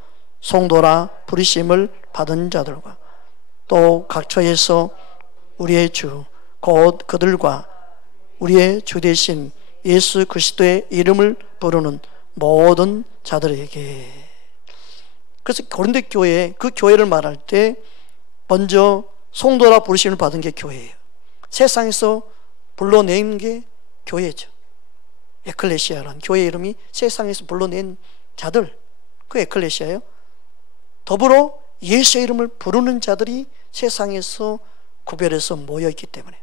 성도라 부르심을 받은 자들과 또 각처에서 우리의 주 곧 그들과 우리의 주 되신 예수 그리스도의 이름을 부르는 모든 자들에게. 그래서 고린도 교회, 그 교회를 말할 때 먼저 성도라 부르심을 받은 게 교회예요. 세상에서 불러낸 게 교회죠. 에클레시아라는 교회 이름이 세상에서 불러낸 자들, 그 에클레시아예요. 더불어 예수의 이름을 부르는 자들이 세상에서 구별해서 모여있기 때문에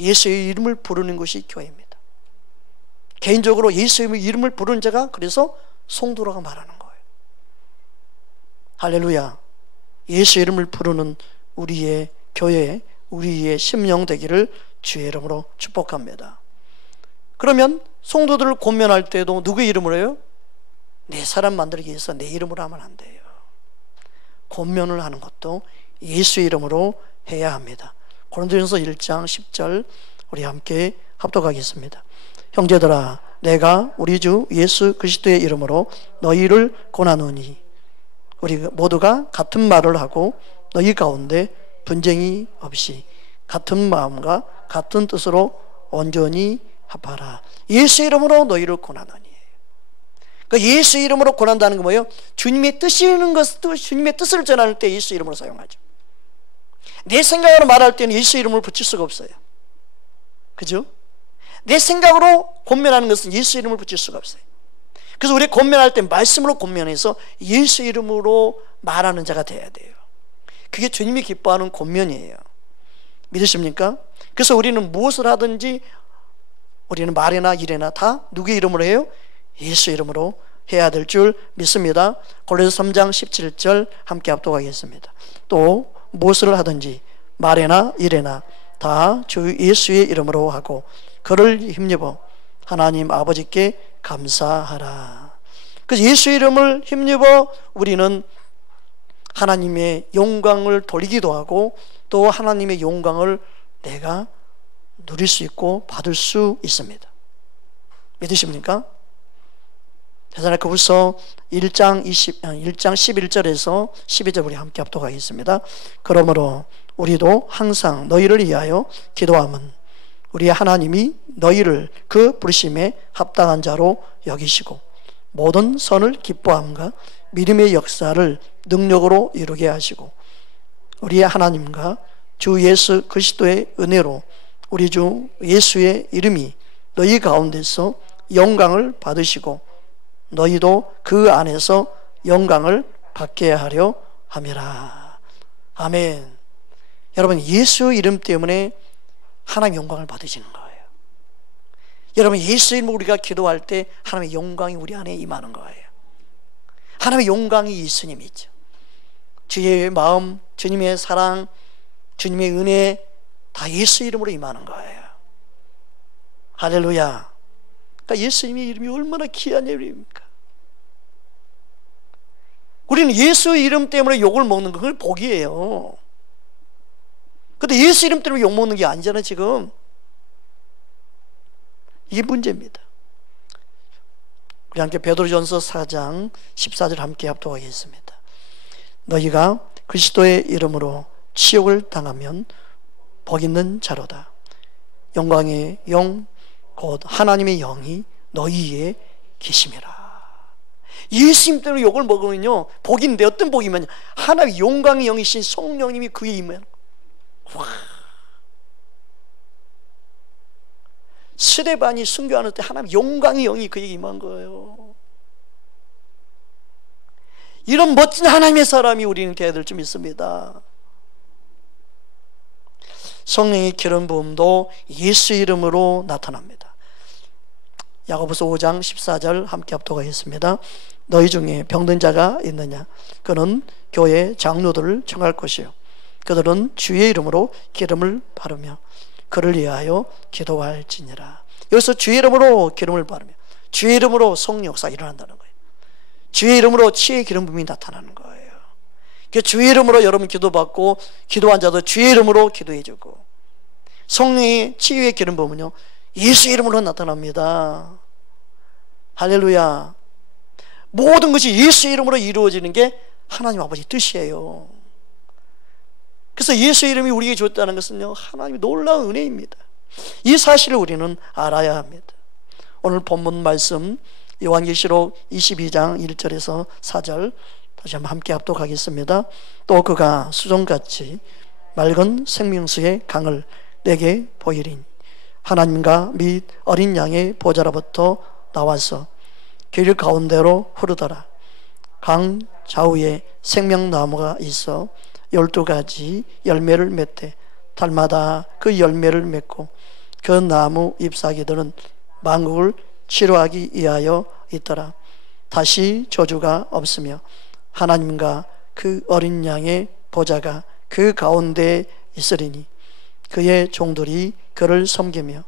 예수의 이름을 부르는 것이 교회입니다. 개인적으로 예수의 이름을 부르는 자가 그래서 성도라고 말하는 거예요. 할렐루야. 예수의 이름을 부르는 우리의 교회, 우리의 심령 되기를 주의 이름으로 축복합니다. 그러면 성도들을 권면할 때도 누구의 이름으로 해요? 내 사람 만들기 위해서 내 이름으로 하면 안 돼요. 권면을 하는 것도 예수의 이름으로 해야 합니다. 고린도전서 1장 10절 우리 함께 합독하겠습니다. 형제들아, 내가 우리 주 예수 그리스도의 이름으로 너희를 권하노니 우리 모두가 같은 말을 하고 너희 가운데 분쟁이 없이 같은 마음과 같은 뜻으로 온전히 합하라. 예수의 이름으로 너희를 권하노니. 그러니까 예수의 이름으로 권한다는 건 뭐예요? 주님의 뜻이는 것도 주님의 뜻을 전할 때 예수 이름으로 사용하죠. 내 생각으로 말할 때는 예수 이름을 붙일 수가 없어요. 그죠? 내 생각으로 권면하는 것은 예수 이름을 붙일 수가 없어요. 그래서 우리 권면할 때 말씀으로 권면해서 예수 이름으로 말하는 자가 돼야 돼요. 그게 주님이 기뻐하는 권면이에요. 믿으십니까? 그래서 우리는 무엇을 하든지 우리는 말이나 일이나 다 누구의 이름으로 해요? 예수 이름으로 해야 될 줄 믿습니다. 고린도서 3장 17절 함께 합독하겠습니다. 또 무엇을 하든지 말이나 일이나 다 주 예수의 이름으로 하고 그를 힘입어 하나님 아버지께 감사하라. 그래서 예수의 이름을 힘입어 우리는 하나님의 영광을 돌리기도 하고 또 하나님의 영광을 내가 누릴 수 있고 받을 수 있습니다. 믿으십니까? 데살로니가후서 1장 11절에서 12절 우리 함께 합독하겠습니다. 그러므로 우리도 항상 너희를 위하여 기도함은 우리 하나님이 너희를 그 부르심에 합당한 자로 여기시고 모든 선을 기뻐함과 믿음의 역사를 능력으로 이루게 하시고 우리 하나님과 주 예수 그리스도의 은혜로 우리 주 예수의 이름이 너희 가운데서 영광을 받으시고 너희도 그 안에서 영광을 받게 하려 함이라. 아멘. 여러분, 예수 이름 때문에 하나님의 영광을 받으시는 거예요. 여러분, 예수 이름으로 우리가 기도할 때 하나님의 영광이 우리 안에 임하는 거예요. 하나님의 영광이 예수님이죠. 주의 마음, 주님의 사랑, 주님의 은혜 다 예수 이름으로 임하는 거예요. 할렐루야. 그러니까 예수님의 이름이 얼마나 귀한 이름입니까? 우리는 예수 이름 때문에 욕을 먹는 거 그건 복이에요. 근데 예수 이름 때문에 욕 먹는 게 아니잖아요, 지금. 이게 문제입니다. 우리 함께 베드로전서 4장 14절 함께 합독하겠습니다. 너희가 그리스도의 이름으로 치욕을 당하면 복 있는 자로다. 영광의 영 곧 하나님의 영이 너희에 계심이라. 예수님 때문에 욕을 먹으면요 복인데 어떤 복이면 하나님의 영광의 영이신 성령님이 그에 임하는. 와. 스데반이 순교하는 때 하나님의 영광의 영이 그에게 임한 거예요. 이런 멋진 하나님의 사람이 우리는 되어야 될 줄 믿습니다. 성령의 기름 부음도 예수 이름으로 나타납니다. 야고보서 5장 14절 함께 합독하겠습니다. 너희 중에 병든 자가 있느냐? 그는 교회 장로들을 청할 것이요 그들은 주의 이름으로 기름을 바르며 그를 위하여 기도할지니라. 여기서 주의 이름으로 기름을 바르며 주의 이름으로 성령 역사가 일어난다는 거예요. 주의 이름으로 치유의 기름 부음이 나타나는 거예요. 주의 이름으로 여러분 기도받고 기도한 자도 주의 이름으로 기도해주고 성령의 치유의 기름 부음은요 예수 이름으로 나타납니다. 할렐루야. 모든 것이 예수 이름으로 이루어지는 게 하나님 아버지 뜻이에요. 그래서 예수 이름이 우리에게 줬다는 것은요 하나님의 놀라운 은혜입니다. 이 사실을 우리는 알아야 합니다. 오늘 본문 말씀 요한계시록 22장 1절에서 4절 다시 한번 함께 합독하겠습니다. 또 그가 수정같이 맑은 생명수의 강을 내게 보이리니 하나님과 및 어린 양의 보좌로부터 나와서 길 가운데로 흐르더라. 강 좌우에 생명나무가 있어 12가지 열매를 맺되 달마다 그 열매를 맺고 그 나무 잎사귀들은 만국을 치료하기 위하여 있더라. 다시 저주가 없으며 하나님과 그 어린 양의 보좌가 그 가운데에 있으리니 그의 종들이 그를 섬기며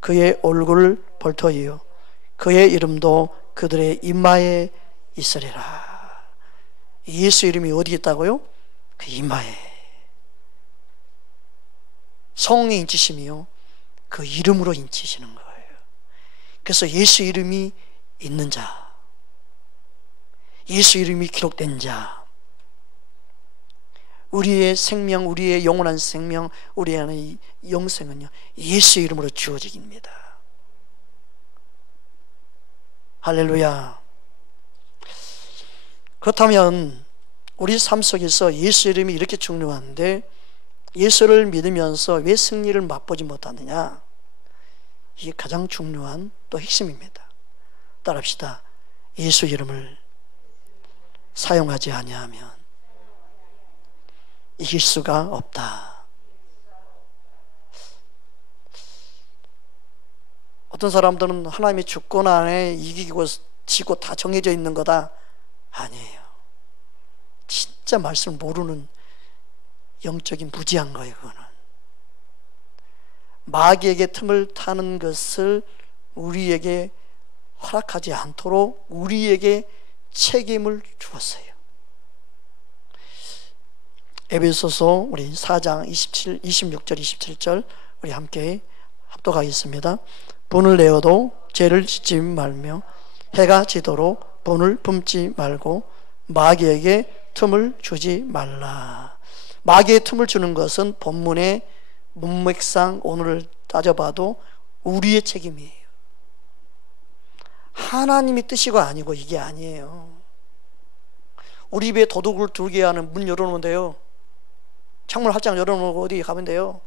그의 얼굴을 볼 터이요 그의 이름도 그들의 이마에 있으리라. 예수 이름이 어디 있다고요? 그 이마에. 성령의 인치심이요 그 이름으로 인치시는 거예요. 그래서 예수 이름이 있는 자, 예수 이름이 기록된 자, 우리의 생명, 우리의 영원한 생명, 우리 안의 영생은요 예수 이름으로 주어집니다. 할렐루야. 그렇다면 우리 삶 속에서 예수 이름이 이렇게 중요한데 예수를 믿으면서 왜 승리를 맛보지 못하느냐? 이게 가장 중요한 또 핵심입니다. 따라합시다. 예수 이름을 사용하지 아니하면 이길 수가 없다. 어떤 사람들은 하나님의 주권 안에 이기고 지고 다 정해져 있는 거다. 아니에요. 진짜 말씀을 모르는 영적인 무지한 거예요. 그거는 마귀에게 틈을 타는 것을 우리에게 허락하지 않도록 우리에게 책임을 주었어요. 에베소서 우리 4장 26절 27절 우리 함께 합독하겠습니다. 분을 내어도 죄를 짓지 말며 해가 지도록 본을 뿜지 말고 마귀에게 틈을 주지 말라. 마귀의 틈을 주는 것은 본문의 문맥상 오늘 따져봐도 우리의 책임이에요. 하나님이 뜻이고 아니고 이게 아니에요. 우리 입에 도둑을 들게 하는 문 열어놓으면 돼요. 창문 활짝 열어놓고 어디 가면 돼요.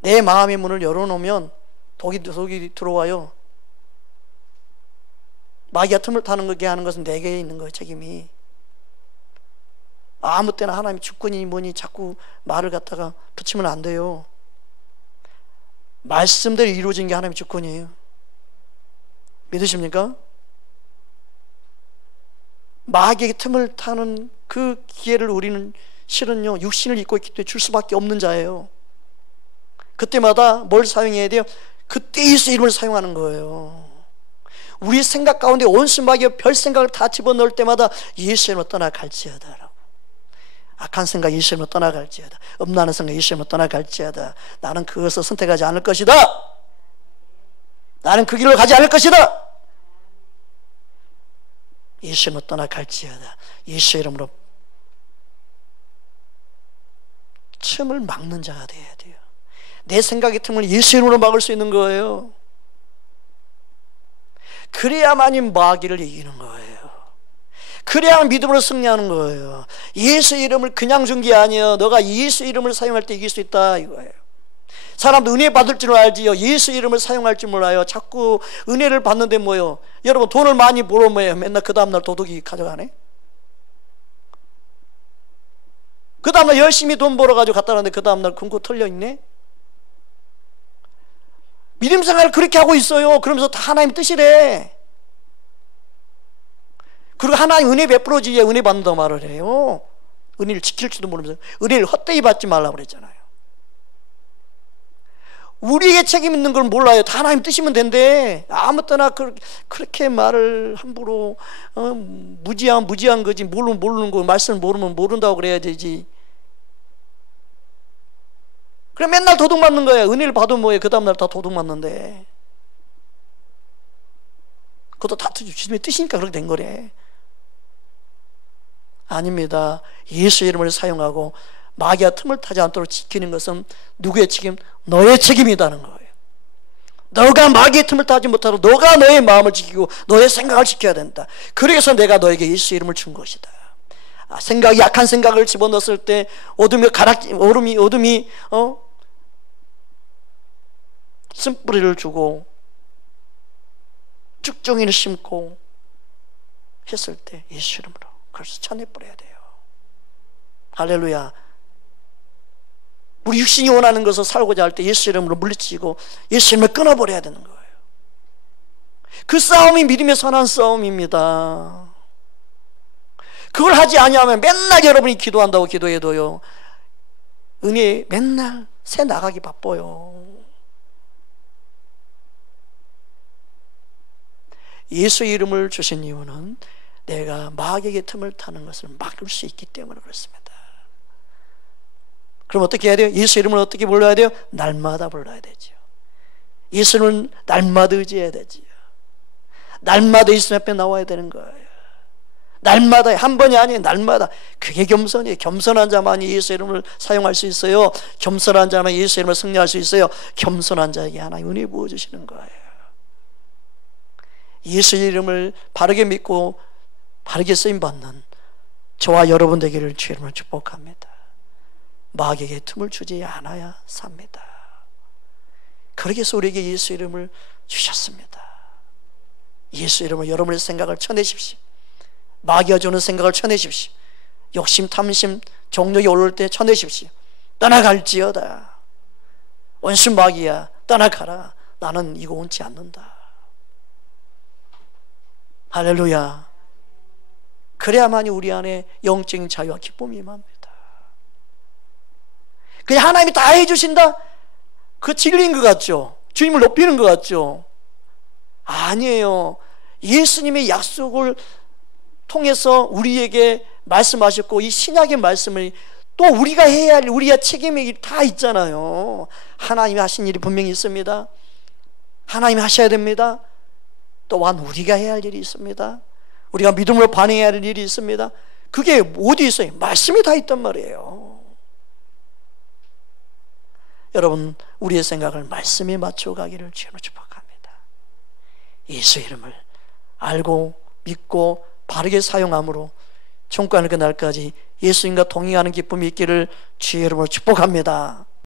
내 마음의 문을 열어놓으면 독이 들어와요. 마귀가 틈을 타는 거게 하는 것은 내게 있는 거예요. 책임이. 아무 때나 하나님이 주권이 뭐니 자꾸 말을 갖다가 붙이면 안 돼요. 말씀대로 이루어진 게 하나님의 주권이에요. 믿으십니까? 마귀에게 틈을 타는 그 기회를 우리는 실은요 육신을 입고 있기 때문에 줄 수밖에 없는 자예요. 그때마다 뭘 사용해야 돼요? 그때 예수 이름을 사용하는 거예요. 우리 생각 가운데 온수 마귀가 별 생각을 다 집어넣을 때마다 예수 이름으로 떠나갈지어다라고. 악한 생각 예수 이름으로 떠나갈지어다. 음란한 생각 예수 이름으로 떠나갈지어다. 나는 그것을 선택하지 않을 것이다. 나는 그 길로 가지 않을 것이다. 예수 이름으로 떠나갈지어다. 예수 이름으로 틈을 막는 자가 되어야 돼요. 내 생각의 틈을 예수 이름으로 막을 수 있는 거예요. 그래야만이 마귀를 이기는 거예요. 그래야 믿음으로 승리하는 거예요. 예수 이름을 그냥 준 게 아니에요. 너가 예수 이름을 사용할 때 이길 수 있다 이거예요. 사람도 은혜 받을 줄 알지요. 예수 이름을 사용할 줄 몰라요. 자꾸 은혜를 받는데 뭐예요? 여러분 돈을 많이 벌어 뭐예요? 맨날 그 다음날 도둑이 가져가네. 그 다음날 열심히 돈 벌어가지고 갖다 놨는데 그 다음날 금고 털려있네. 믿음 생활을 그렇게 하고 있어요. 그러면서 다 하나님 뜻이래. 그리고 하나님 은혜 베풀어지야 은혜 받는다고 말을 해요. 은혜를 지킬지도 모르면서 은혜를 헛되이 받지 말라고 그랬잖아요. 우리에게 책임 있는 걸 몰라요. 다 하나님 뜻이면 된대. 아무 때나 그렇게 말을 함부로 무지한 거지. 모르는 거 말씀을 모르면 모른다고 그래야 되지. 그래 맨날 도둑 맞는 거야. 은혜를 받으면 뭐해? 그 다음날 다 도둑 맞는데. 그것도 다 주님의 뜻이니까 그렇게 된 거래. 아닙니다. 예수 이름을 사용하고 마귀가 틈을 타지 않도록 지키는 것은 누구의 책임? 너의 책임이라는 거예요. 너가 마귀의 틈을 타지 못하도록 너가 너의 마음을 지키고 너의 생각을 지켜야 된다. 그래서 내가 너에게 예수 이름을 준 것이다. 생각이 약한 생각을 집어넣었을 때 어둠이 쓴뿌리를 주고 쭉종이를 심고 했을 때 예수 이름으로 그래서 쳐내버려야 돼요. 할렐루야. 우리 육신이 원하는 것을 살고자 할 때 예수 이름으로 물리치고 예수 이름을 끊어버려야 되는 거예요. 그 싸움이 믿음의 선한 싸움입니다. 그걸 하지 아니하면 맨날 여러분이 기도한다고 기도해도요, 은혜 맨날 새 나가기 바빠요. 예수의 이름을 주신 이유는 내가 마귀의 틈을 타는 것을 막을 수 있기 때문에 그렇습니다. 그럼 어떻게 해야 돼요? 예수 이름을 어떻게 불러야 돼요? 날마다 불러야 되죠. 예수는 날마다 의지해야 되지요. 날마다 예수 앞에 나와야 되는 거예요. 날마다, 한 번이 아니에요. 날마다. 그게 겸손이에요. 겸손한 자만이 예수 이름을 사용할 수 있어요. 겸손한 자만 예수 이름을 승리할 수 있어요. 겸손한 자에게 하나님 은혜 부어주시는 거예요. 예수 이름을 바르게 믿고 바르게 쓰임받는 저와 여러분 되기를 주의 이름으로 축복합니다. 마귀에게 틈을 주지 않아야 삽니다. 그러기 위해서 우리에게 예수 이름을 주셨습니다. 예수 이름으로 여러분의 생각을 쳐내십시오. 마귀가 주는 생각을 쳐내십시오. 욕심, 탐심, 정욕이 오를 때 쳐내십시오. 떠나갈지어다. 원수 마귀야, 떠나가라. 나는 이거 원치 않는다. 할렐루야. 그래야만이 우리 안에 영적인 자유와 기쁨이 임합니다. 그냥 하나님이 다 해주신다? 그 진리인 것 같죠? 주님을 높이는 것 같죠? 아니에요. 예수님의 약속을 통해서 우리에게 말씀하셨고, 이 신약의 말씀을 또 우리가 해야 할, 우리의 책임이 다 있잖아요. 하나님이 하신 일이 분명히 있습니다. 하나님이 하셔야 됩니다. 또한 우리가 해야 할 일이 있습니다. 우리가 믿음으로 반응해야 할 일이 있습니다. 그게 어디 있어요? 말씀이 다 있단 말이에요. 여러분, 우리의 생각을 말씀에 맞춰가기를 주님으로 축복합니다. 예수 이름을 알고 믿고 바르게 사용함으로 총구하는 그날까지 예수님과 동행하는 기쁨이 있기를 주의 이름으로 축복합니다.